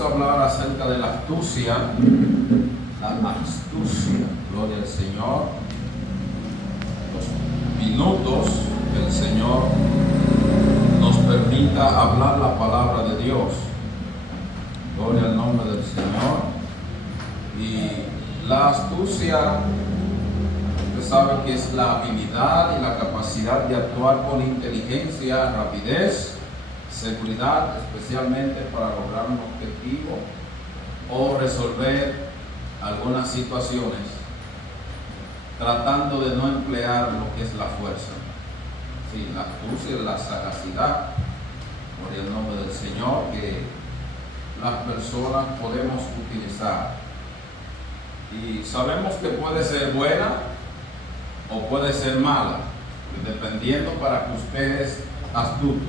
vamos a hablar acerca de la astucia, gloria al Señor, los minutos que el Señor nos permita hablar la palabra de Dios. Gloria al nombre del Señor. Y la astucia, usted sabe que es la habilidad y la capacidad de actuar con inteligencia, rapidez, seguridad, especialmente para lograr un objetivo o resolver algunas situaciones, tratando de no emplear lo que es la fuerza. Sí, la astucia es la sagacidad, por el nombre del Señor, que las personas podemos utilizar. Y sabemos que puede ser buena o puede ser mala, dependiendo para que usted es astuto.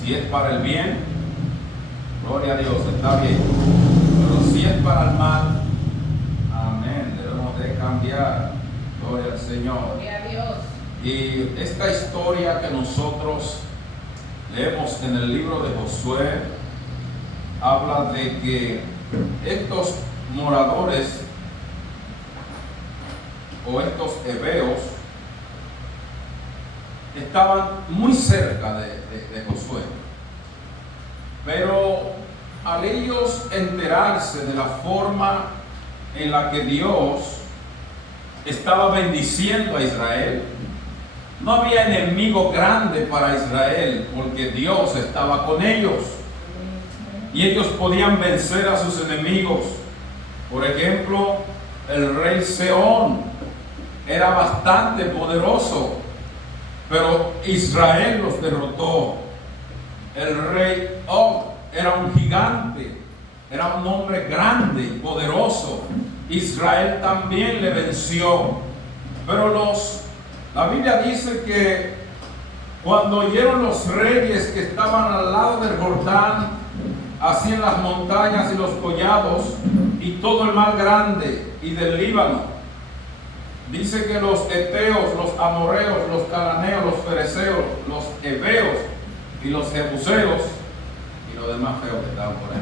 Si es para el bien, gloria a Dios, está bien. Pero si es para el mal, amén, debemos de cambiar. Gloria al Señor. Gloria a Dios. Y esta historia que nosotros leemos en el libro de Josué habla de que estos moradores o estos heveos estaban muy cerca de Josué, pero al ellos enterarse de la forma en la que Dios estaba bendiciendo a Israel, no había enemigo grande para Israel porque Dios estaba con ellos y ellos podían vencer a sus enemigos. Por ejemplo, el rey Seón era bastante poderoso, pero Israel los derrotó. El rey Og era un gigante, era un hombre grande y poderoso. Israel también le venció. Pero la Biblia dice que cuando oyeron los reyes que estaban al lado del Jordán, así en las montañas y los collados y todo el mar grande y del Líbano, dice que los heteos, los amorreos, los cananeos, los fereceos, los heveos y los jebuseos y los demás feos que estaban por ahí,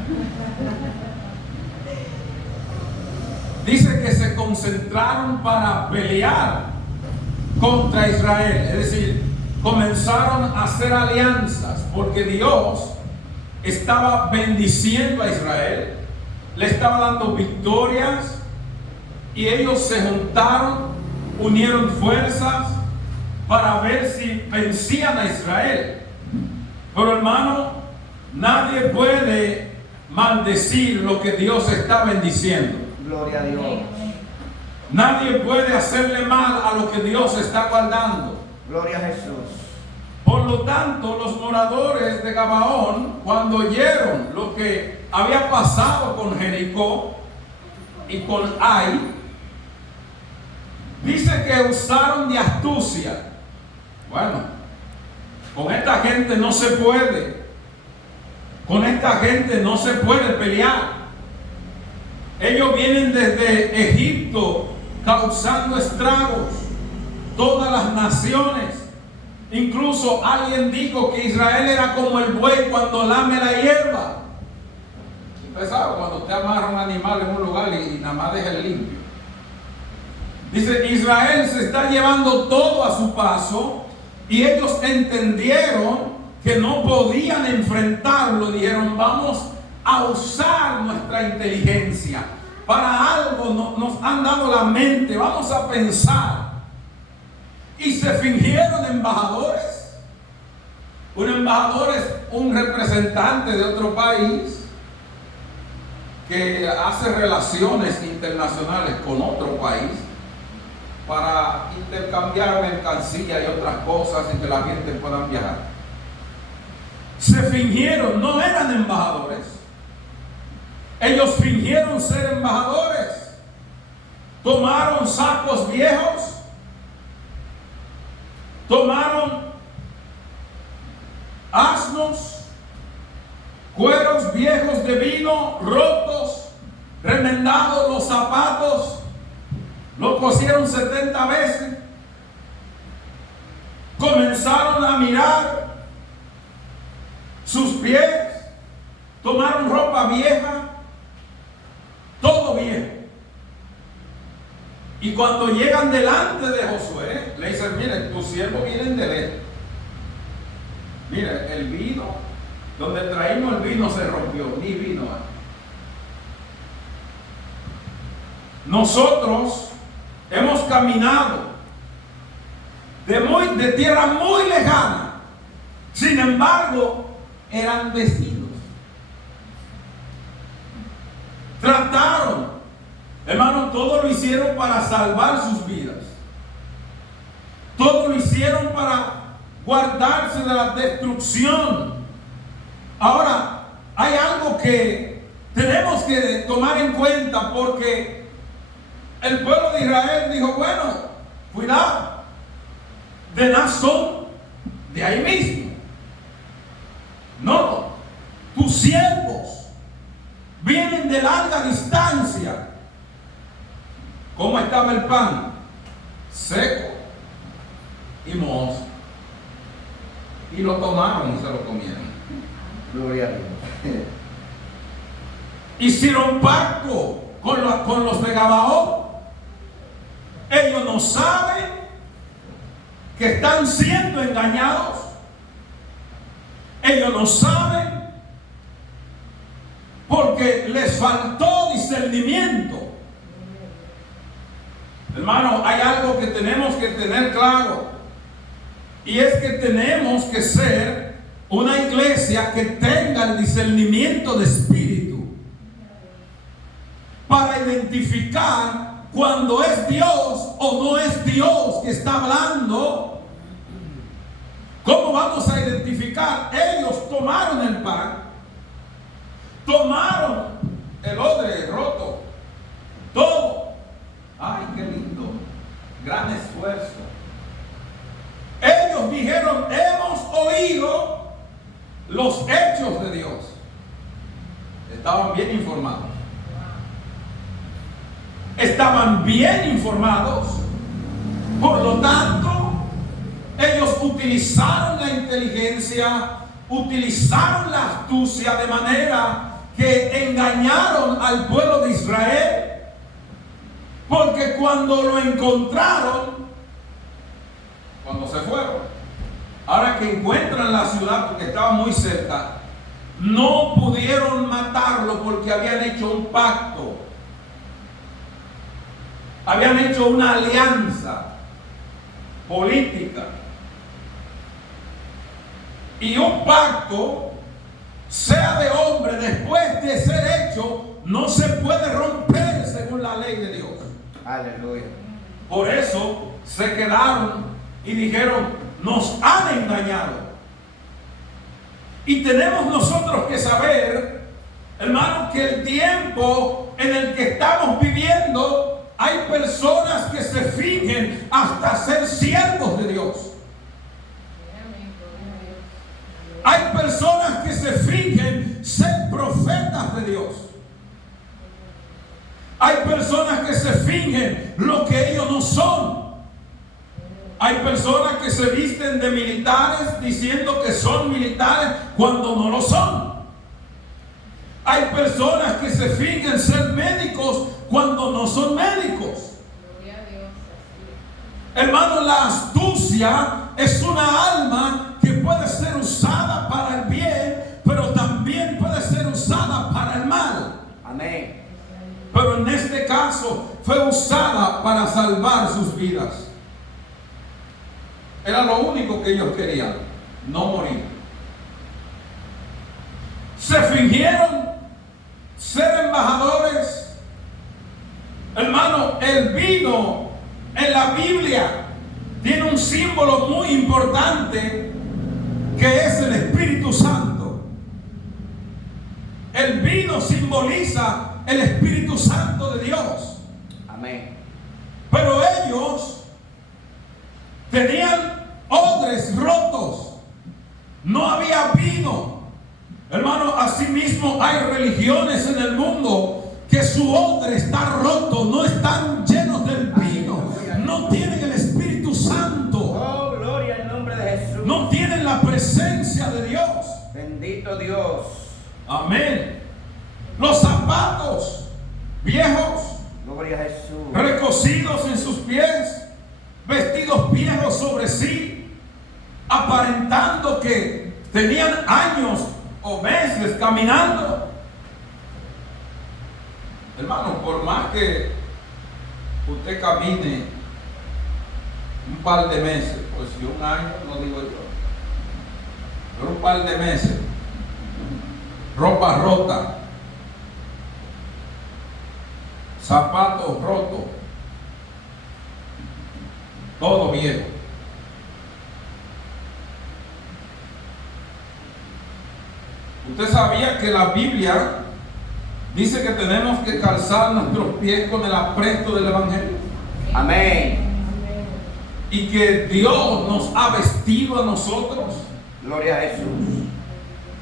dice que se concentraron para pelear contra Israel. Es decir, comenzaron a hacer alianzas porque Dios estaba bendiciendo a Israel, le estaba dando victorias, y ellos se juntaron, unieron fuerzas para ver si vencían a Israel. Pero hermano, nadie puede maldecir lo que Dios está bendiciendo. Gloria a Dios. Nadie puede hacerle mal a lo que Dios está guardando. Gloria a Jesús. Por lo tanto, los moradores de Gabaón, cuando oyeron lo que había pasado con Jericó y con Ai, dice que usaron de astucia. Bueno, con esta gente no se puede. Con esta gente no se puede pelear. Ellos vienen desde Egipto causando estragos. Todas las naciones. Incluso alguien dijo que Israel era como el buey cuando lame la hierba. Usted sabe, cuando usted amarra un animal en un lugar y nada más deja el limpio. Dice, Israel se está llevando todo a su paso, y ellos entendieron que no podían enfrentarlo. Dijeron, vamos a usar nuestra inteligencia. Para algo nos han dado la mente, vamos a pensar. Y se fingieron embajadores. Un embajador es un representante de otro país que hace relaciones internacionales con otro país para intercambiar mercancía y otras cosas y que la gente pueda viajar. Se fingieron, no eran embajadores. Ellos fingieron ser embajadores. Tomaron sacos viejos, tomaron asnos, cueros viejos de vino, rotos, remendados los zapatos, lo cosieron 70 veces, comenzaron a mirar sus pies tomaron ropa vieja, todo viejo. Y cuando llegan delante de Josué, le dicen, mire, tus siervos vienen de ver. Mire, el vino, donde traímos el vino se rompió, ni vino hay. Nosotros hemos caminado de tierra muy lejana. Sin embargo, eran vecinos. Trataron, hermano, todo lo hicieron para salvar sus vidas. Todo lo hicieron para guardarse de la destrucción. Ahora, hay algo que tenemos que tomar en cuenta, porque el pueblo de Israel dijo, bueno, cuidado, de Nazón, de ahí mismo. No, tus siervos vienen de larga distancia. ¿Cómo estaba el pan? Seco y mohoso. Y lo tomaron y se lo comieron. Gloria a Dios. Hicieron pacto con los de Gabaón. Ellos no saben que están siendo engañados. Ellos no saben porque les faltó discernimiento. Hermano, hay algo que tenemos que tener claro, y es que tenemos que ser una iglesia que tenga el discernimiento de espíritu para identificar cuando es Dios o no es Dios que está hablando. ¿Cómo vamos a identificar? Ellos tomaron el pan, tomaron el odre roto, todo. Ay, qué lindo, gran esfuerzo. Ellos dijeron, hemos oído los hechos de Dios. Estaban bien informados. Estaban bien informados. Por lo tanto, ellos utilizaron la inteligencia, utilizaron la astucia, de manera que engañaron al pueblo de Israel. Porque cuando lo encontraron, cuando se fueron, ahora que encuentran la ciudad, porque estaba muy cerca, no pudieron matarlo porque habían hecho un pacto, habían hecho una alianza política. Y un pacto, sea de hombre, después de ser hecho, no se puede romper según la ley de Dios. Aleluya. Por eso se quedaron y dijeron, nos han engañado. Y tenemos nosotros que saber, hermano, que el tiempo en el que estamos viviendo, hay personas que se fingen hasta ser siervos de Dios. Hay personas que se fingen ser profetas de Dios. Hay personas que se fingen lo que ellos no son. Hay personas que se visten de militares diciendo que son militares cuando no lo son. Hay personas que se fingen ser médicos cuando no son médicos. Hermano, la astucia es una alma que puede ser usada para el bien, pero también puede ser usada para el mal. Amén. Pero en este caso fue usada para salvar sus vidas. Era lo único que ellos querían, no morir. Se fingieron ser embajadores. Hermano, el vino en la Biblia tiene un símbolo muy importante, que es el Espíritu Santo. El vino simboliza el Espíritu Santo de Dios. Amén. Pero ellos tenían odres rotos, no había vino. Hermano, asimismo hay religiones en el mundo que su odre está roto, no están llenos del vino, no tienen el Espíritu Santo. Oh, gloria al nombre de Jesús. No tienen la presencia de Dios. Bendito Dios. Amén. Los zapatos viejos, Gloria a Jesús. recocidos en sus pies, vestidos viejos sobre sí, aparentando que tenían años o meses caminando. Hermano, por más que usted camine un par de meses, pues si un año, no digo yo, pero un par de meses, ropa rota, zapatos rotos, todo viejo. Usted sabía que la Biblia dice que tenemos que calzar nuestros pies con el apresto del Evangelio. Amén. Y que Dios nos ha vestido a nosotros Gloria a Jesús.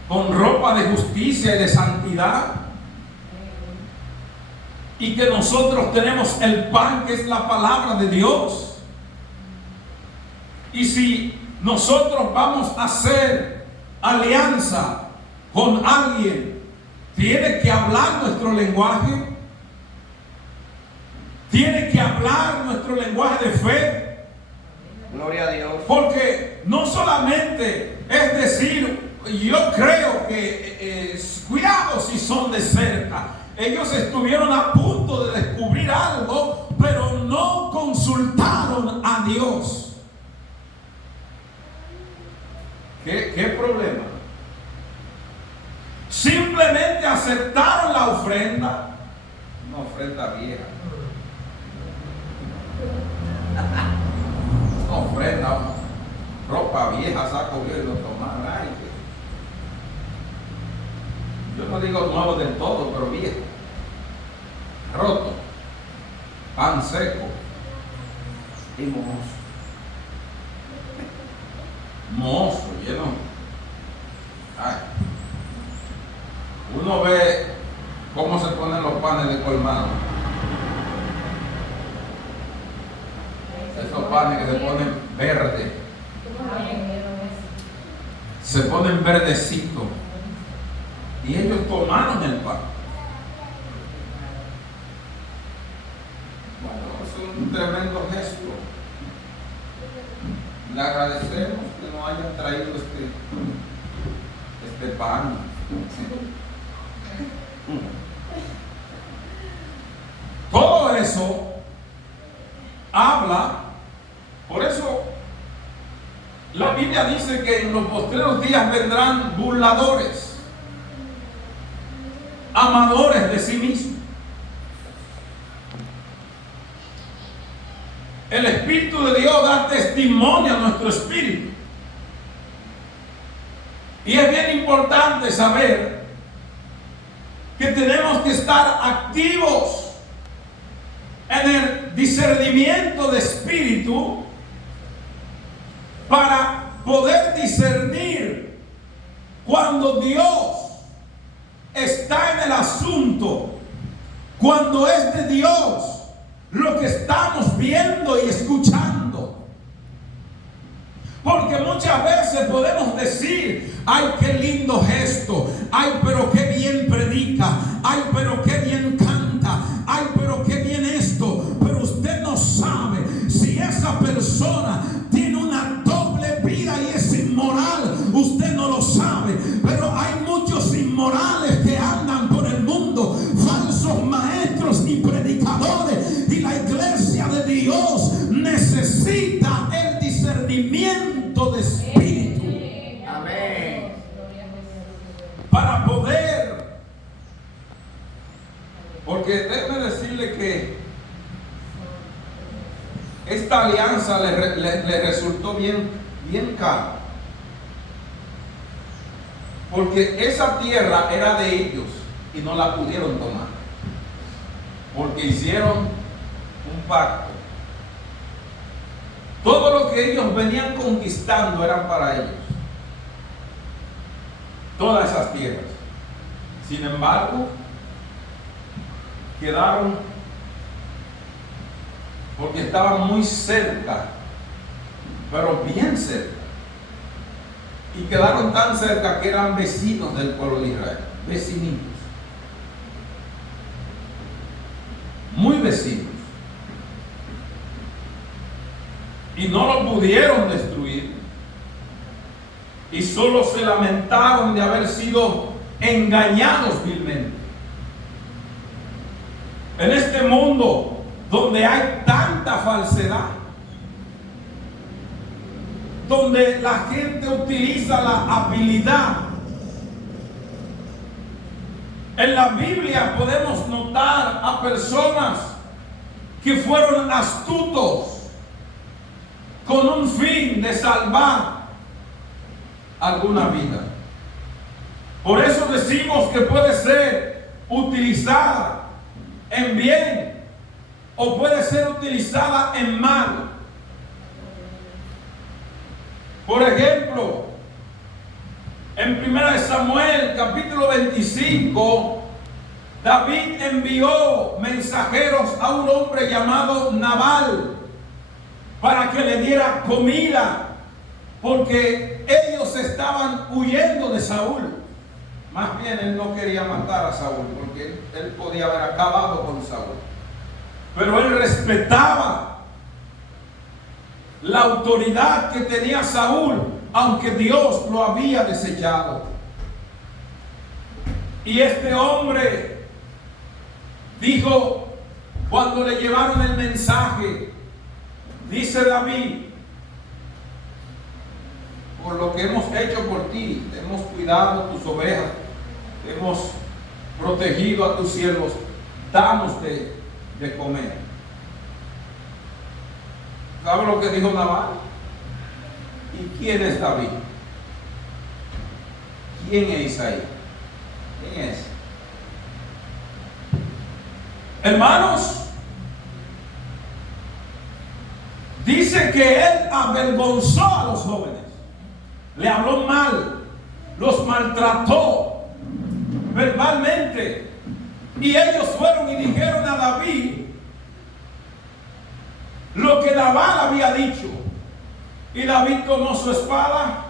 con ropa de justicia y de santidad. Y que nosotros tenemos el pan que es la palabra de Dios. Y si nosotros vamos a hacer alianza con alguien, tiene que hablar nuestro lenguaje, tiene que hablar nuestro lenguaje de fe. Gloria a Dios. Porque no solamente es decir, yo creo que cuidado si son de cerca. Ellos estuvieron a punto de descubrir algo, pero no consultaron a Dios. ¿Qué problema? Simplemente aceptaron la ofrenda, una ofrenda vieja, una ofrenda, ropa vieja, saco viejo y lo tomaron. Ay, yo no digo nuevo del todo, pero viejo, roto, pan seco Y mozo. mozo, lleno. Ay. Uno ve cómo se ponen los panes de colmado. Esos panes que se ponen verdes, se ponen verdecitos. Y ellos tomaron el pan. Bueno, es un tremendo gesto. Le agradecemos que nos hayan traído este pan. Todo eso habla, por eso la Biblia dice que en los postreros días vendrán burladores, amadores de sí mismos. El Espíritu de Dios da testimonio a nuestro espíritu. Y es bien importante saber que tenemos que estar activos en el discernimiento de espíritu para poder discernir cuando Dios está en el asunto, cuando es de Dios lo que estamos viendo y escuchando. Porque muchas veces podemos decir: ay, qué lindo gesto, ay, pero qué bien predica, ay, pero qué bien canta, ay, pero qué bien esto. Pero usted no sabe si esa persona tiene una doble vida y es inmoral. Usted no lo sabe, pero hay muchos inmorales que andan por el mundo, falsos maestros y predicadores, y la iglesia de Dios necesita el discernimiento de espíritu. Amén. Para poder, porque déjeme decirle que esta alianza le resultó bien cara, porque esa tierra era de ellos y no la pudieron tomar, porque hicieron un pacto. Todo lo que ellos venían conquistando eran para ellos, todas esas tierras. Sin embargo, quedaron, porque estaban muy cerca, pero bien cerca, y quedaron tan cerca que eran vecinos del pueblo de Israel. vecinitos, muy vecinos, y no lo pudieron destruir, y solo se lamentaron de haber sido engañados vilmente. En este mundo donde hay tanta falsedad, donde la gente utiliza la habilidad, en la Biblia podemos notar a personas que fueron astutos con un fin de salvar alguna vida. Por eso decimos que puede ser utilizada en bien o puede ser utilizada en mal. Por ejemplo, en 1 Samuel capítulo 25, David envió mensajeros a un hombre llamado Nabal para que le diera comida, porque ellos estaban huyendo de Saúl. Más bien él no quería matar a Saúl, porque él podía haber acabado con Saúl, pero él respetaba la autoridad que tenía Saúl, aunque Dios lo había desechado. Y este hombre dijo, cuando le llevaron el mensaje, dice David: por lo que hemos hecho por ti, hemos cuidado tus ovejas, hemos protegido a tus siervos, danos de comer. ¿Sabe lo que dijo Nabal? ¿Y quién es David? ¿Quién es Isaí? ¿Quién es? Hermanos, dice que él avergonzó a los jóvenes, le habló mal, los maltrató verbalmente, y ellos fueron y dijeron a David lo que Nabal había dicho. Y David tomó su espada,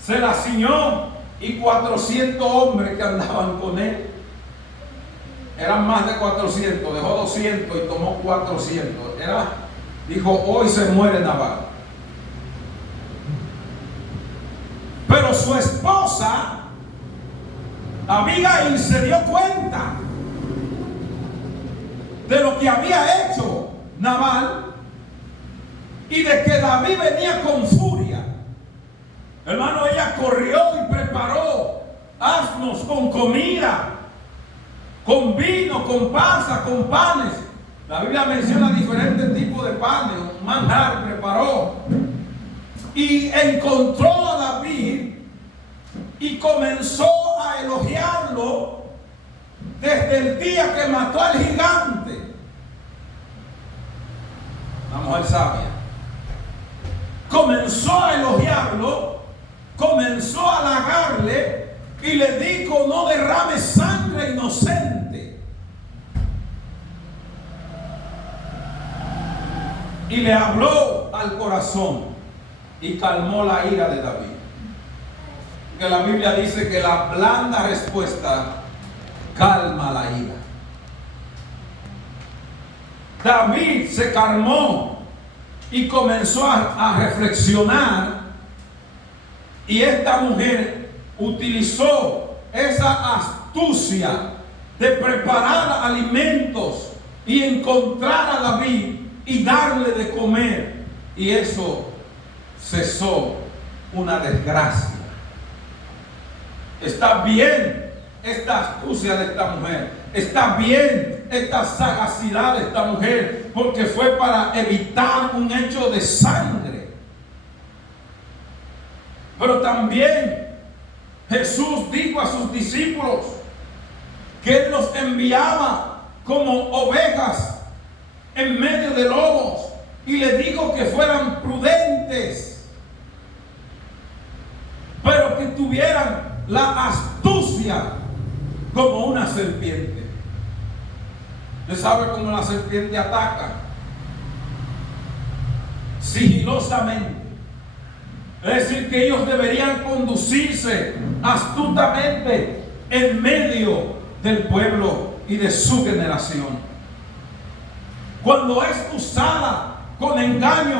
se la ciñó, y 400 hombres que andaban con él, eran más de 400, dejó 200 y tomó 400. Dijo: hoy se muere Nabal. Pero su esposa Abigail se dio cuenta de lo que había hecho Nabal y de que David venía con furia. Hermano, ella corrió y preparó asnos con comida, con vino, con pasa, con panes. La Biblia menciona diferentes tipos de panes, un manjar preparó, y encontró a David y comenzó a elogiarlo desde el día que mató al gigante. La mujer sabia comenzó a elogiarlo, comenzó a halagarle y le dijo: no derrames sangre inocente. Y le habló al corazón y calmó la ira de David. Que la Biblia dice que la blanda respuesta calma la ira. David se calmó y comenzó a reflexionar, y esta mujer utilizó esa astucia de preparar alimentos y encontrar a David y darle de comer, y eso cesó una desgracia. Está bien esta astucia de esta mujer, está bien esta sagacidad de esta mujer, porque fue para evitar un hecho de sangre. Pero también Jesús dijo a sus discípulos que Él los enviaba como ovejas en medio de lobos, y les dijo que fueran prudentes, pero que tuvieran la astucia como una serpiente. ¿Usted sabe cómo la serpiente ataca? Sigilosamente. Es decir, que ellos deberían conducirse astutamente en medio del pueblo y de su generación. Cuando es usada con engaño,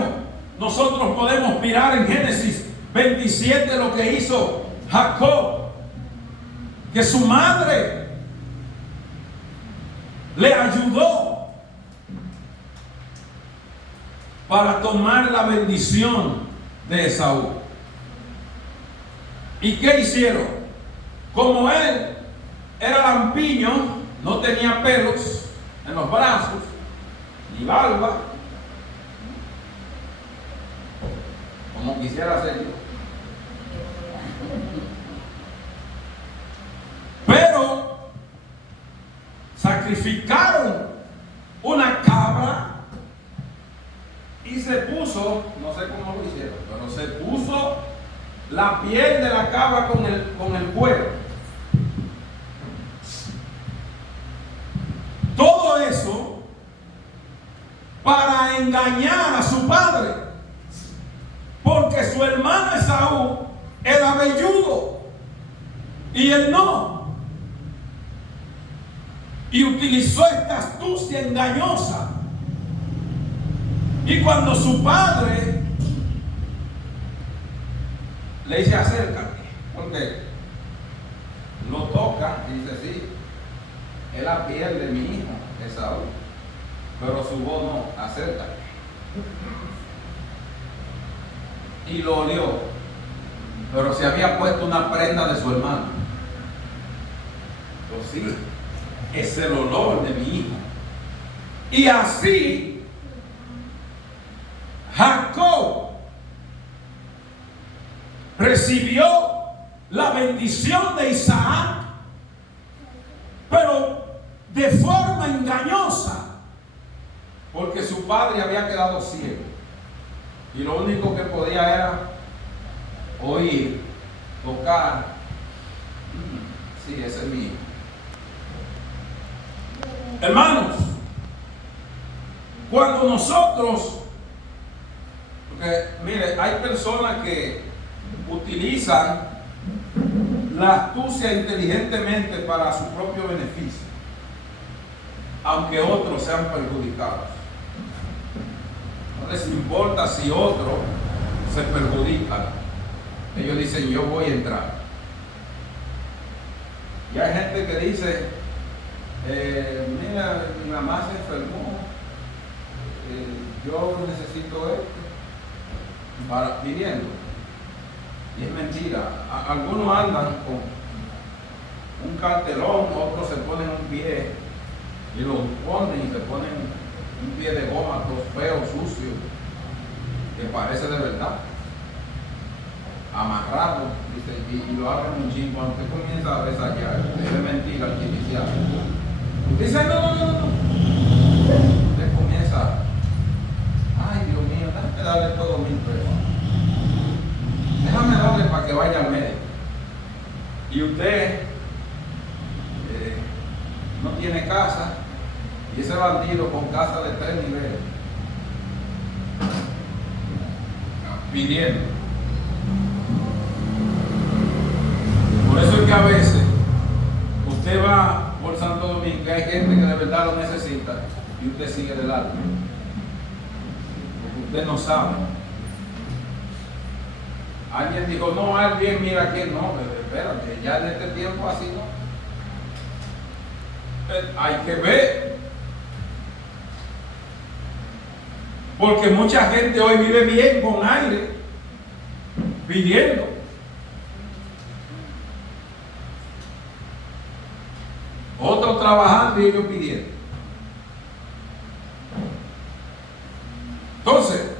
nosotros podemos mirar en Génesis 27 lo que hizo Jacob, que su madre le ayudó para tomar la bendición de Esaú. ¿Y qué hicieron? Como él era lampiño, no tenía pelos en los brazos, ni barba, como quisiera ser yo. Pero sacrificaron una cabra y se puso, no sé cómo lo hicieron, pero se puso la piel de la cabra con el cuero. Todo eso para engañar a su padre, porque su hermano Esaú era velludo y él no. Y utilizó esta astucia engañosa. Y cuando su padre le dice acércate, porque lo toca y dice sí, es la piel de mi hijo Esaú, pero su voz no, acércate. Y lo olió, pero se había puesto una prenda de su hermano. Pues sí, es el olor de mi hijo. Y así Jacob recibió la bendición de Isaac, pero de forma engañosa, porque su padre había quedado ciego y lo único que podía era oír, tocar. Sí, ese es mi hijo. Hermanos, cuando nosotros, porque mire, hay personas que utilizan la astucia inteligentemente para su propio beneficio, aunque otros sean perjudicados. No les importa si otros se perjudican. Ellos dicen, yo voy a entrar. Y hay gente que dice, mira, mi mamá se enfermó, yo necesito esto, para pidiendo. Y es mentira. Algunos andan con un cartelón, otros se ponen un pie y lo ponen y se ponen un pie de goma todo feo, sucio, que parece de verdad, amarrado, dice, y lo abren un chingo. Cuando usted comienza a desayar, es mentira artificial. Dice, no. Usted comienza, ay Dios mío, déjame darle todo 1,000 pesos. Déjame darle para que vaya al médico. Y usted no tiene casa, y ese bandido con casa de 3 niveles, pidiendo. Por eso es que a veces usted va por Santo Domingo, hay gente que de verdad lo necesita, y usted sigue de largo, porque usted no sabe. Alguien dijo, no, alguien mira aquí, no, espérate, ya en este tiempo así no. Hay que ver. Porque mucha gente hoy vive bien con aire, pidiendo. Otros trabajando y ellos pidiendo. Entonces,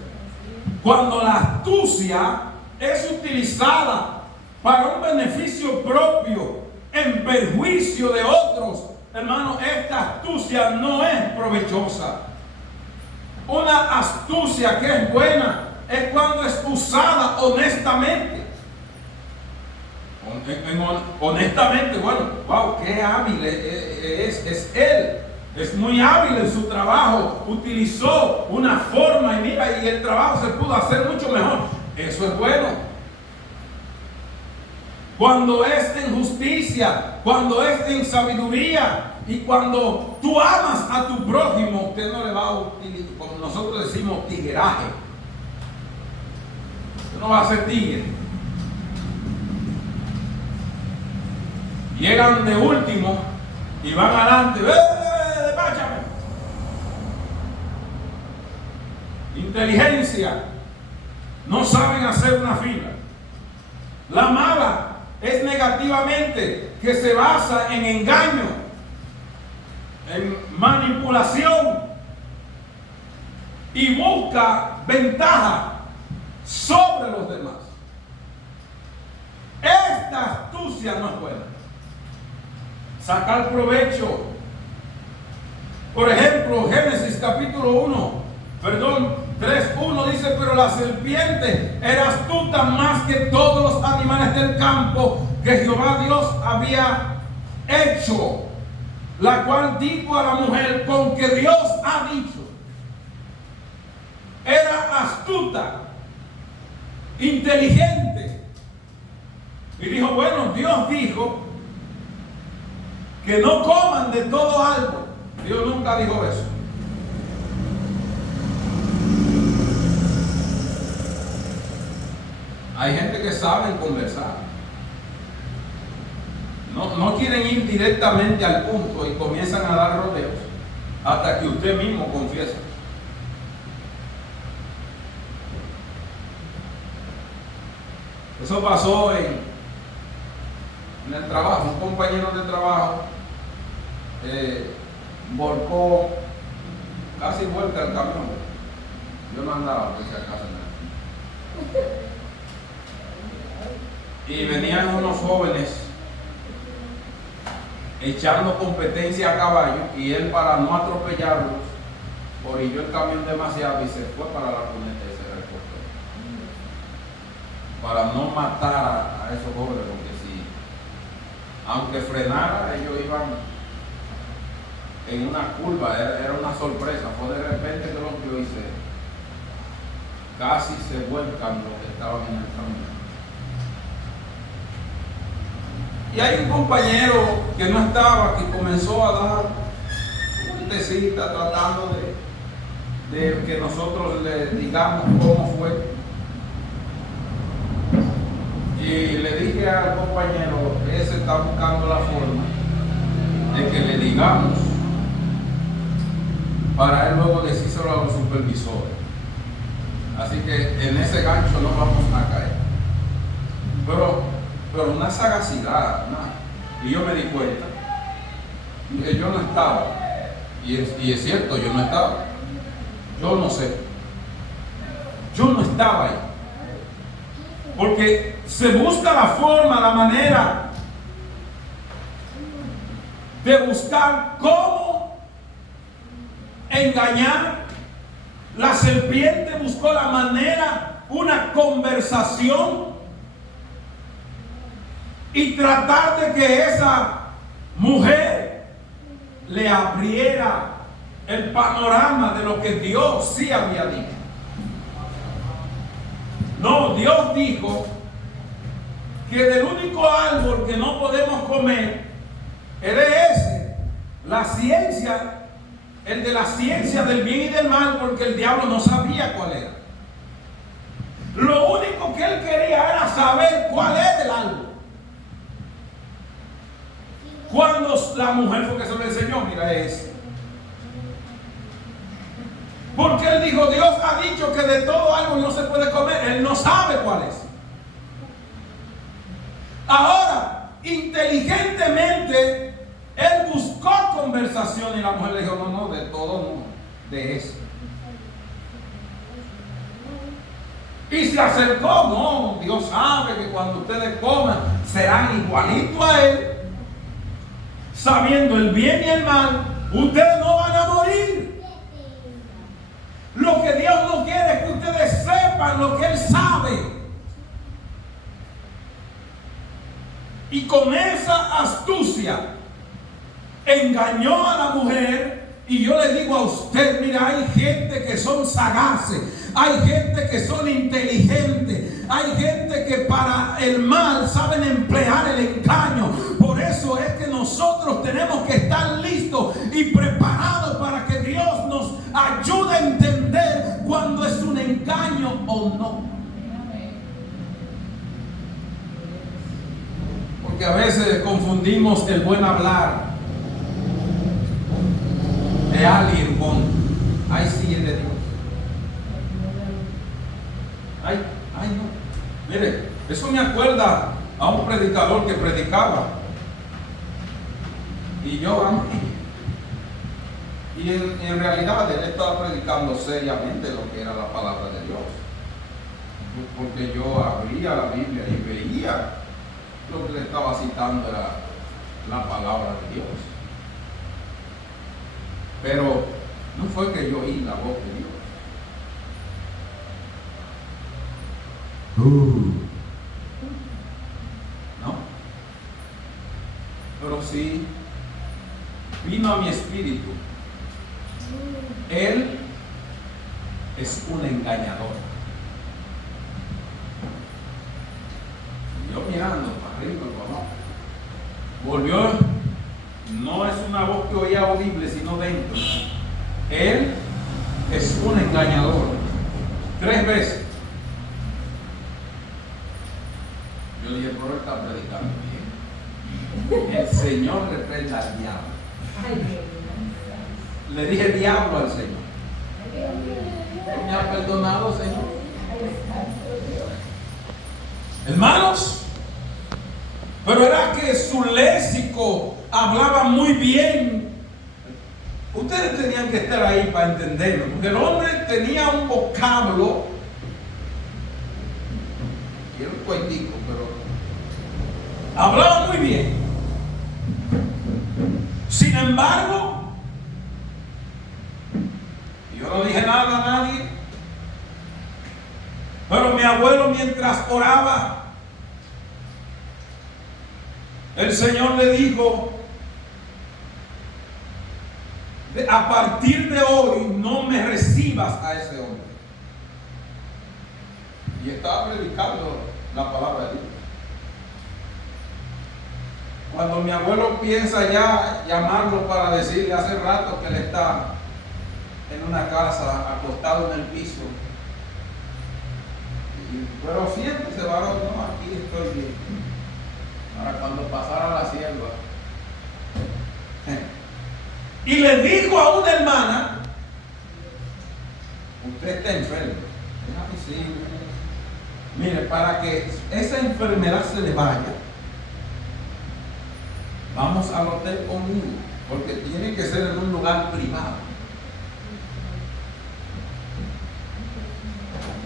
cuando la astucia es utilizada para un beneficio propio en perjuicio de otros, hermano, esta astucia no es provechosa. Una astucia que es buena es cuando es usada honestamente. Honestamente, bueno, wow, qué hábil es él. Es muy hábil en su trabajo. Utilizó una forma y mira, y el trabajo se pudo hacer mucho mejor. Eso es bueno. Cuando es en justicia, cuando es en sabiduría y cuando tú amas a tu prójimo, usted no le va a utilizar, como nosotros decimos, tigueraje. Usted no va a ser tigre. Llegan de último y van adelante. Despáchame. Inteligencia. No saben hacer una fila. La mala es negativamente, que se basa en engaño, en manipulación y busca ventaja sobre los demás. Esta astucia no es buena. Sacar provecho. Por ejemplo, Génesis capítulo 3:1 dice: pero la serpiente era astuta más que todos los animales del campo que Jehová Dios había hecho, la cual dijo a la mujer: con que Dios ha dicho. Era astuta, inteligente, y dijo: bueno, Dios dijo que no coman de todo árbol. Dios nunca dijo eso. Hay gente que sabe conversar. No quieren ir directamente al punto y comienzan a dar rodeos hasta que usted mismo confiesa. Eso pasó en el trabajo. Un compañero de trabajo volcó, casi vuelta el camión. Yo no andaba, por si acaso. Y venían unos jóvenes echando competencia a caballo, y él, para no atropellarlos, orilló el camión demasiado y se fue para la cuneta y se recortó, para no matar a esos jóvenes, porque si, aunque frenara, ellos iban en una curva, era una sorpresa. Fue de repente que lo que hice, casi se vuelcan los que estaban en el camión. Y hay un compañero que no estaba, que comenzó a dar una vueltecita tratando de que nosotros le digamos cómo fue. Y le dije al compañero: ese está buscando la forma de que le digamos, para él luego decírselo a los supervisores. Así que en ese gancho no vamos a caer. Pero una sagacidad, y yo me di cuenta. Yo no estaba, y es cierto, yo no estaba. Yo no sé. Yo no estaba ahí. Porque se busca la forma, la manera de buscar cómo engañar. La serpiente buscó la manera, una conversación, y tratar de que esa mujer le abriera el panorama de lo que Dios sí había dicho. No, Dios dijo que del único árbol que no podemos comer era ese, la ciencia, el de la ciencia del bien y del mal, porque el diablo no sabía cuál era. Lo único que él quería era saber cuál es el árbol. Cuando la mujer fue que se lo enseñó: mira ese. Porque él dijo: Dios ha dicho que de todo árbol no se puede comer. Él no sabe cuál es. Ahora, inteligentemente, él buscó conversación, y la mujer le dijo: no, de todo no, de ese. Y se acercó: no, Dios sabe que cuando ustedes coman serán igualitos a él, sabiendo el bien y el mal. Ustedes no van a morir. Lo que Dios no quiere es que ustedes sepan lo que Él sabe. Y con esa astucia engañó a la mujer. Y yo le digo a usted: mira, hay gente que son sagaces. hay gente que son inteligentes, hay gente que para el mal saben emplear el engaño. Por eso es que nosotros tenemos que estar listos y preparados para que Dios nos ayude a entender cuando es un engaño o no. Porque a veces confundimos el buen hablar de alguien con ay sí es de Dios. Ay no. Mire, eso me acuerda a un predicador que predicaba. Y yo amé. Y en realidad él estaba predicando seriamente lo que era la palabra de Dios. Porque yo abría la Biblia y veía lo que le estaba citando era la palabra de Dios. Pero no fue que yo oí la voz de Dios. No. Pero sí vino a mi espíritu. Él es un engañador. Y yo mirando para arriba, para abajo. Volvió. No es una voz que oía audible, sino dentro. Él es un engañador. 3 veces. Yo le dije, pero él está predicando bien. El Señor reprenda al diablo. Le dije diablo al Señor. ¿Me ha perdonado, Señor? Hermanos, pero era que su léxico hablaba muy bien. Ustedes tenían que estar ahí para entenderlo, porque el hombre tenía un vocablo, y era un cuentico, pero hablaba muy bien. Sin embargo, yo no dije nada a nadie, pero mi abuelo mientras oraba, el Señor le dijo: a partir de hoy no me recibas a ese hombre. Y estaba predicando la palabra de Dios. Cuando mi abuelo piensa ya llamarlo para decirle, hace rato que él está en una casa acostado en el piso. Pero siéntese, varón, no, aquí estoy bien. Para cuando pasara la sierva. Y le dijo a una hermana: usted está enfermo. Sí. Mire, para que esa enfermedad se le vaya, vamos al hotel conmigo, porque tiene que ser en un lugar privado.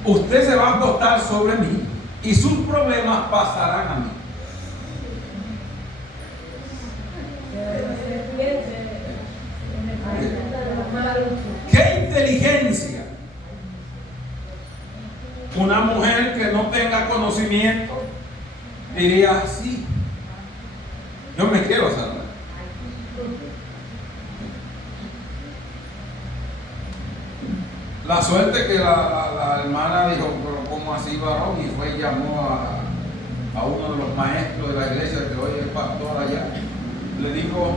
Usted se va a acostar sobre mí y sus problemas pasarán a mí. ¡Qué inteligencia! Una mujer que no tenga conocimiento diría: sí, yo me quiero salvar. La suerte que la hermana dijo: pero ¿cómo así, varón? Y fue y llamó a uno de los maestros de la iglesia, que hoy es pastor allá. Le dijo: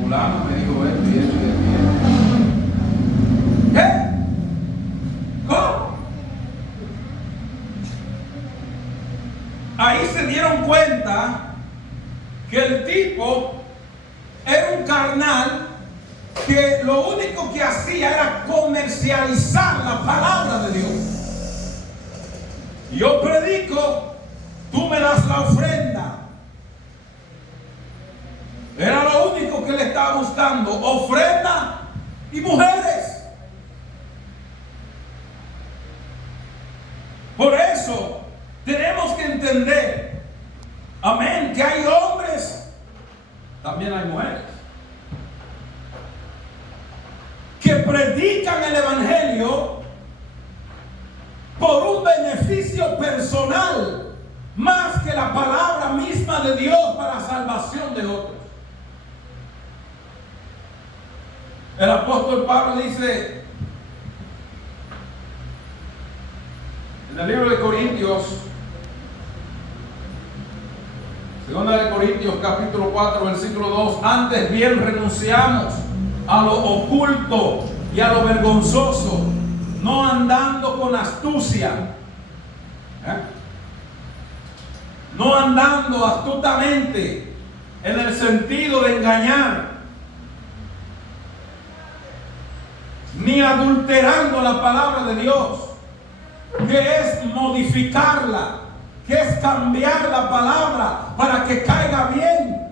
fulano me dijo esto y esto y esto. ¿Qué? ¿Cómo? Ahí se dieron cuenta que el tipo era un carnal que lo único que hacía era comercializar la palabra de Dios. Yo predico, tú me das la ofrenda. Era lo único que le estaba buscando: ofrenda y mujeres. Por eso tenemos que entender, amén, que hay hombres, también hay mujeres, que predican el evangelio por un beneficio personal más que la palabra misma de Dios para salvación de otros. El apóstol Pablo dice en el libro de Corintios, segunda de Corintios capítulo 4 versículo 2, antes bien renunciamos a lo oculto y a lo vergonzoso, no andando con astucia, no andando astutamente en el sentido de engañar, ni adulterando la palabra de Dios, que es modificarla, que es cambiar la palabra para que caiga bien.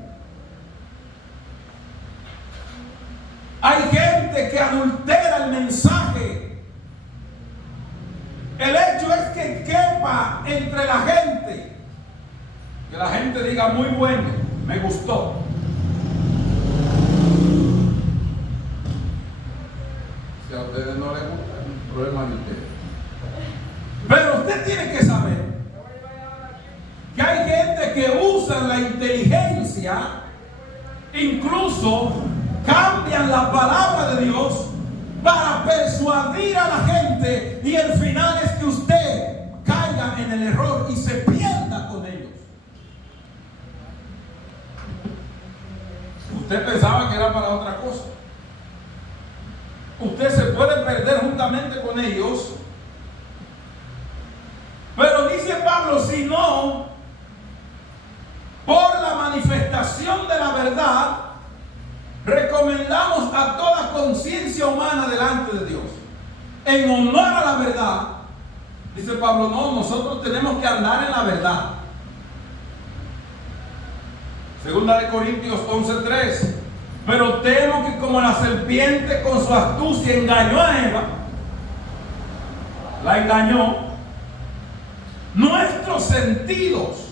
Hay gente que adultera el mensaje. El hecho es que quepa entre la gente, que la gente diga muy bueno, me gustó. Si a ustedes no les gusta, es un problema de ustedes. Pero usted tiene que saber que hay gente que usa la inteligencia, incluso cambian la palabra de Dios para persuadir a la gente, y el final es que usted caiga en el error y se pierda con ellos. Usted pensaba que era para otra cosa. Usted se puede perder juntamente con ellos. Pero dice Pablo, si no, por la manifestación de la verdad, recomendamos a toda conciencia humana delante de Dios, en honor a la verdad. Dice Pablo, no, nosotros tenemos que andar en la verdad. Segunda de Corintios 11:3, pero temo que como la serpiente con su astucia engañó a Eva, la engañó, nuestros sentidos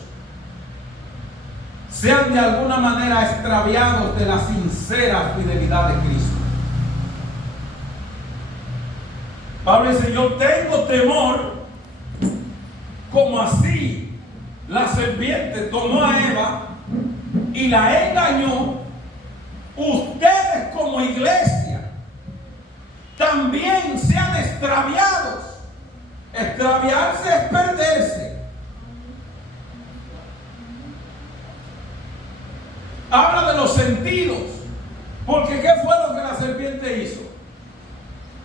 sean de alguna manera extraviados de la sincera fidelidad de Cristo. Pablo dice, yo tengo temor, como así la serpiente tomó a Eva y la engañó, ustedes como iglesia también sean extraviados. Extraviarse es perderse. Habla de los sentidos, porque ¿qué fue lo que la serpiente hizo?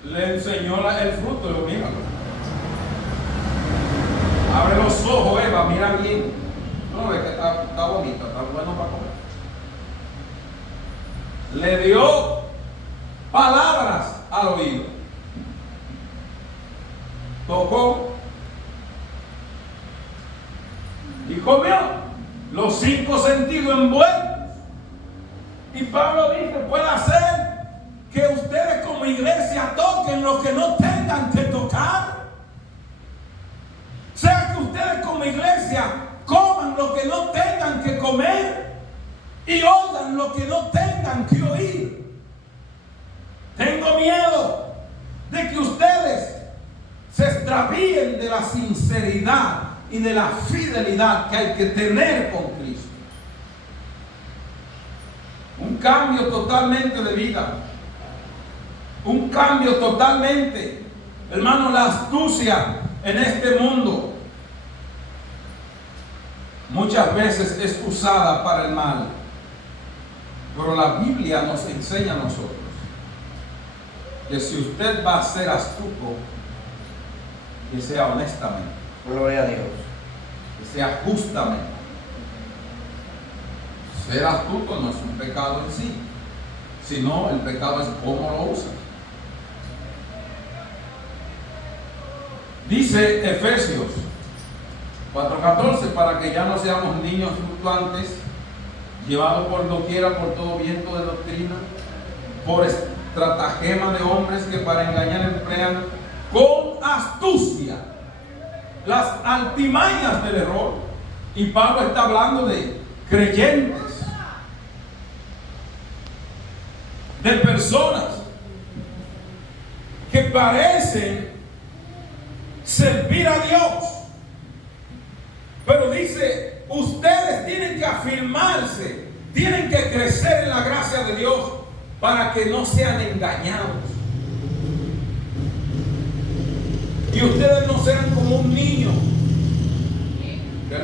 Le enseñó el fruto, lo mira. Abre los ojos, Eva, mira bien. No ves que está bonito, está bueno para comer. Le dio palabras al oído. Tocó y comió. Los 5 sentidos envueltos. Y Pablo dice, puede hacer que ustedes como iglesia toquen lo que no tengan que tocar. O sea, que ustedes como iglesia coman lo que no tengan que comer y oigan lo que no tengan que oír. Tengo miedo de que ustedes se extravíen de la sinceridad y de la fidelidad que hay que tener con Cristo. Un cambio totalmente de vida. Un cambio totalmente. Hermano, la astucia en este mundo muchas veces es usada para el mal. Pero la Biblia nos enseña a nosotros que si usted va a ser astuto, que sea honestamente. Gloria a Dios. Que sea justamente. Ser astuto no es un pecado en sí, sino el pecado es cómo lo usas. Dice Efesios 4:14, para que ya no seamos niños fluctuantes, llevados por doquiera por todo viento de doctrina, por estratagema de hombres que para engañar emplean con astucia las altimañas del error. Y Pablo está hablando de creyentes, de personas que parecen servir a Dios, pero dice, ustedes tienen que afirmarse, tienen que crecer en la gracia de Dios para que no sean engañados. Y ustedes no sean como un niño, que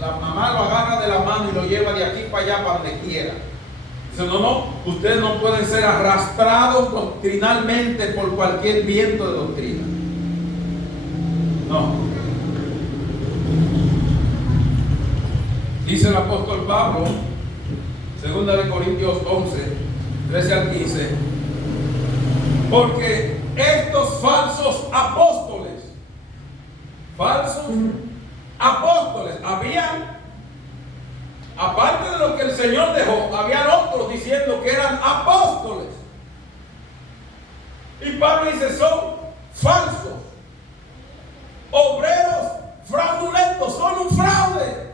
la mamá lo agarra de la mano y lo lleva de aquí para allá, para donde quiera. Dice, no, ustedes no pueden ser arrastrados doctrinalmente por cualquier viento de doctrina. No. Dice el apóstol Pablo, 2 Corintios 11, 13 al 15, porque estos falsos apóstoles, habían, aparte de lo que el Señor dejó, habían otros diciendo que eran apóstoles. Y Pablo dice, son falsos, obreros fraudulentos, son un fraude.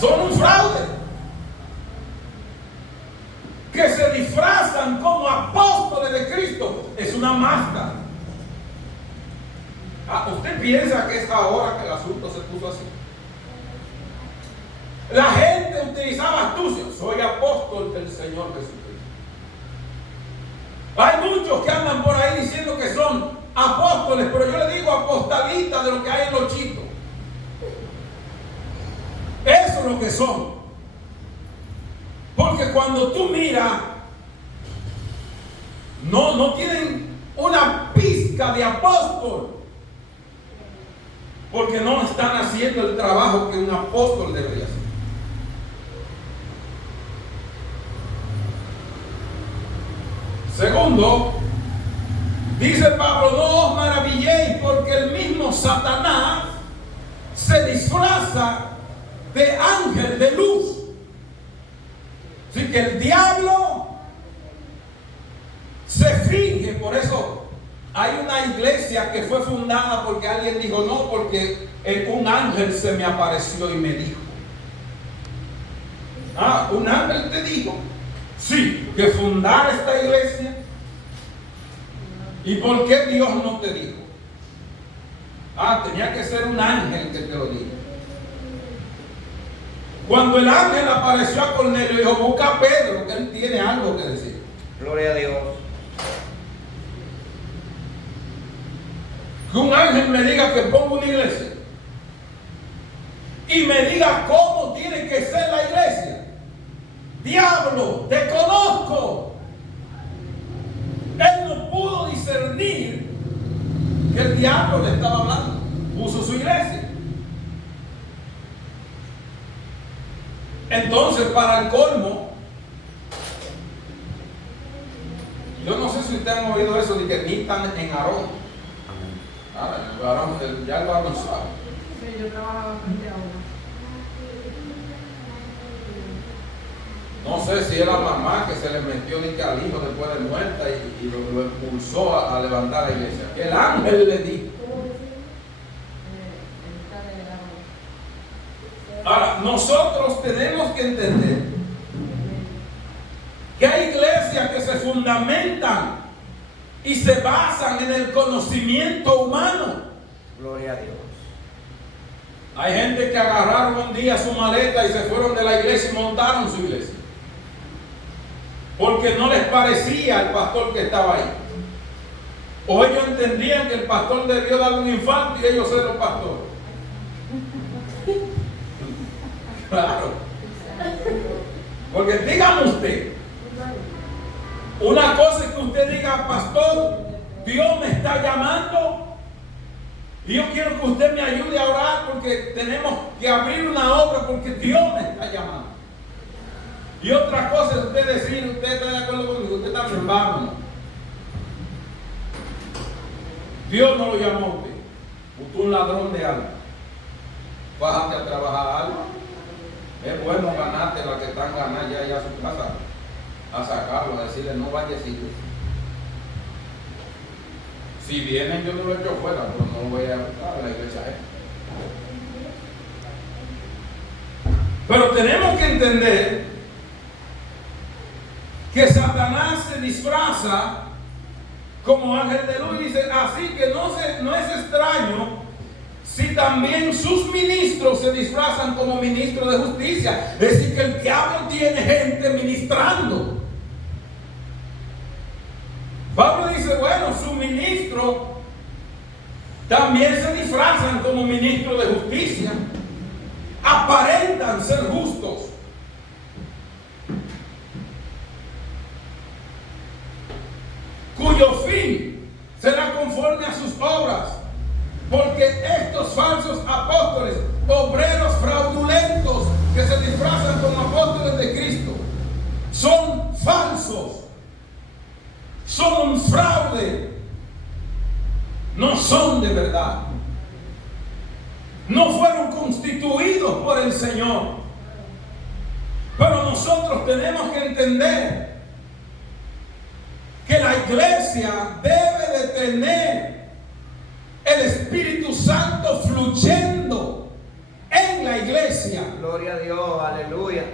Son un fraude, que se disfrazan como apóstoles de Cristo. Es una máscara. ¿Usted piensa que es ahora que el asunto se puso así? La gente utilizaba astucia. Soy apóstol del Señor Jesucristo. Hay muchos que andan por ahí diciendo que son apóstoles, pero yo le digo apostolitas de lo que hay en los chicos. Eso es lo que son. Porque cuando tú miras, no tienen una pizca de apóstol, porque no están haciendo el trabajo que un apóstol debería hacer. Segundo, dice Pablo, no os maravilléis porque el mismo Satanás se disfraza de ángel de luz. Así que el diablo se finge. Por eso hay una iglesia que fue fundada porque alguien dijo, no, porque un ángel se me apareció y me dijo. Un ángel te dijo, sí, que fundara esta iglesia. ¿Y por qué Dios no te dijo? Tenía que ser un ángel que te lo dijo. Cuando el ángel apareció a Cornelio, dijo, busca a Pedro, que él tiene algo que decir. Gloria a Dios. Que un ángel me diga que ponga una iglesia y me diga cómo tiene que ser la iglesia. Diablo, te conozco. Él no pudo discernir que el diablo le estaba hablando. Puso su iglesia. Entonces, para el colmo, yo no sé si ustedes han oído eso de que ni están en Aarón. Ya lo Aarón sabe. Sí, yo trabajaba frente a uno. No sé si era la mamá que se le metió al hijo después de muerta y lo impulsó a levantar la iglesia. Que el ángel le dijo. Ahora, nosotros tenemos que entender que hay iglesias que se fundamentan y se basan en el conocimiento humano. Gloria a Dios. Hay gente que agarraron un día su maleta y se fueron de la iglesia y montaron su iglesia. Porque no les parecía el pastor que estaba ahí. O ellos entendían que el pastor debió dar un infarto y ellos ser los pastores. Claro. Porque dígame usted, una cosa es que usted diga, pastor, Dios me está llamando y yo quiero que usted me ayude a orar porque tenemos que abrir una obra porque Dios me está llamando. Y otra cosa es usted decir, usted está de acuerdo conmigo, usted está hermano. Dios no lo llamó a usted. Usted es un ladrón de algo. Bájate a trabajar algo. Es bueno ganarte la que están ganando ya a su casa, a sacarlo, a decirle no vaya a decirle. Si vienen yo no lo echo fuera, pero no lo voy a buscar a la iglesia. Pero tenemos que entender que Satanás se disfraza como ángel de luz y dice, así que no es extraño si si también sus ministros se disfrazan como ministros de justicia? Es decir, que el diablo tiene gente ministrando. Pablo dice, bueno, sus ministros también se disfrazan como ministros de justicia, aparentan ser justos, cuyo fin será conforme a sus obras, porque estos falsos apóstoles, obreros fraudulentos que se disfrazan como apóstoles de Cristo, son falsos, son un fraude, no son de verdad, no fueron constituidos por el Señor. Pero nosotros tenemos que entender que la iglesia debe de tener el Espíritu Santo fluyendo en la iglesia. Gloria a Dios, aleluya.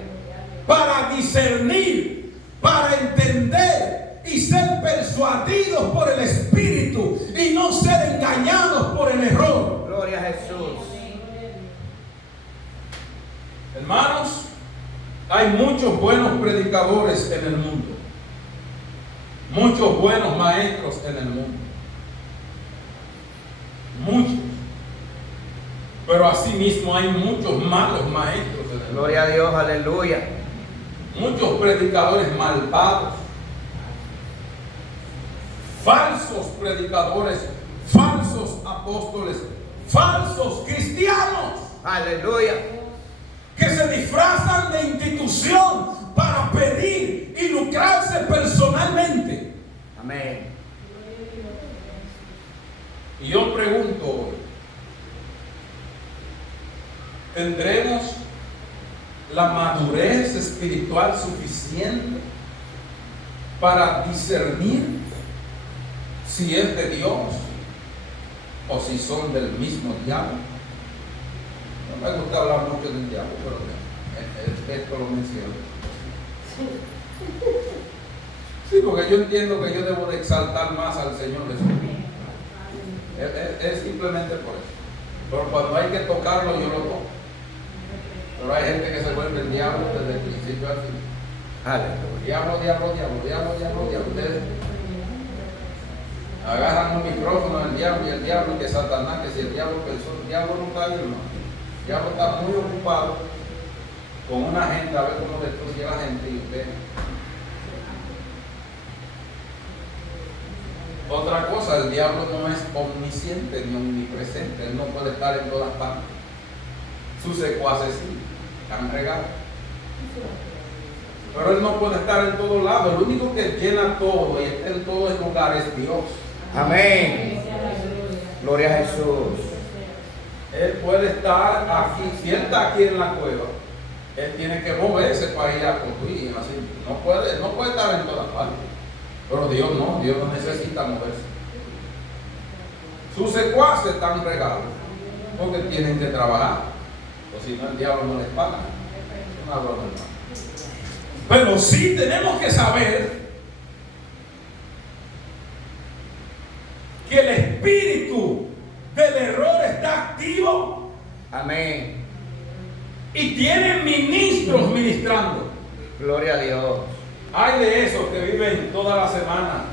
Para discernir, para entender y ser persuadidos por el Espíritu y no ser engañados por el error. Gloria a Jesús. Hermanos, hay muchos buenos predicadores en el mundo, muchos buenos maestros en el mundo, muchos, pero asimismo hay muchos malos maestros en el mundo. Gloria a Dios, aleluya. Muchos predicadores malvados, falsos predicadores, falsos apóstoles, falsos cristianos, Aleluya. que se disfrazan de institución para pedir y lucrarse personalmente. Amén. Y yo pregunto hoy, ¿tendremos la madurez espiritual suficiente para discernir si es de Dios o si son del mismo diablo? No me gusta hablar mucho del diablo, pero esto lo menciono. Sí, porque yo entiendo que yo debo de exaltar más al Señor Jesús. Es simplemente por eso. Pero cuando hay que tocarlo, yo lo toco. Pero hay gente que se vuelve el diablo desde el principio al fin. Aleluya. Diablo, diablo, diablo, diablo, diablo, diablo. Ustedes agarran un micrófono del diablo y el diablo y que Satanás, que si el diablo pensó, el diablo no está ahí, hermano. El diablo está muy ocupado con una agenda, a ver cómo destruye a la gente y usted. Otra cosa, el diablo no es omnisciente ni omnipresente, él no puede estar en todas partes. Sus secuaces sí, han regado. Pero él no puede estar en todos lados. El único que llena todo y está en todos los lugares es Dios. Amén. Gloria a Jesús. Él puede estar aquí. Si él está aquí en la cueva, él tiene que moverse para ir a construir. Así. No puede estar en todas partes. Pero Dios no necesita moverse. Sus secuaces están regados porque tienen que trabajar. O si no, el diablo no les paga. Es una broma, hermano. Pero sí tenemos que saber que el espíritu del error está activo. Amén. Y tiene ministros ministrando. Gloria a Dios. Hay de esos que viven toda la semana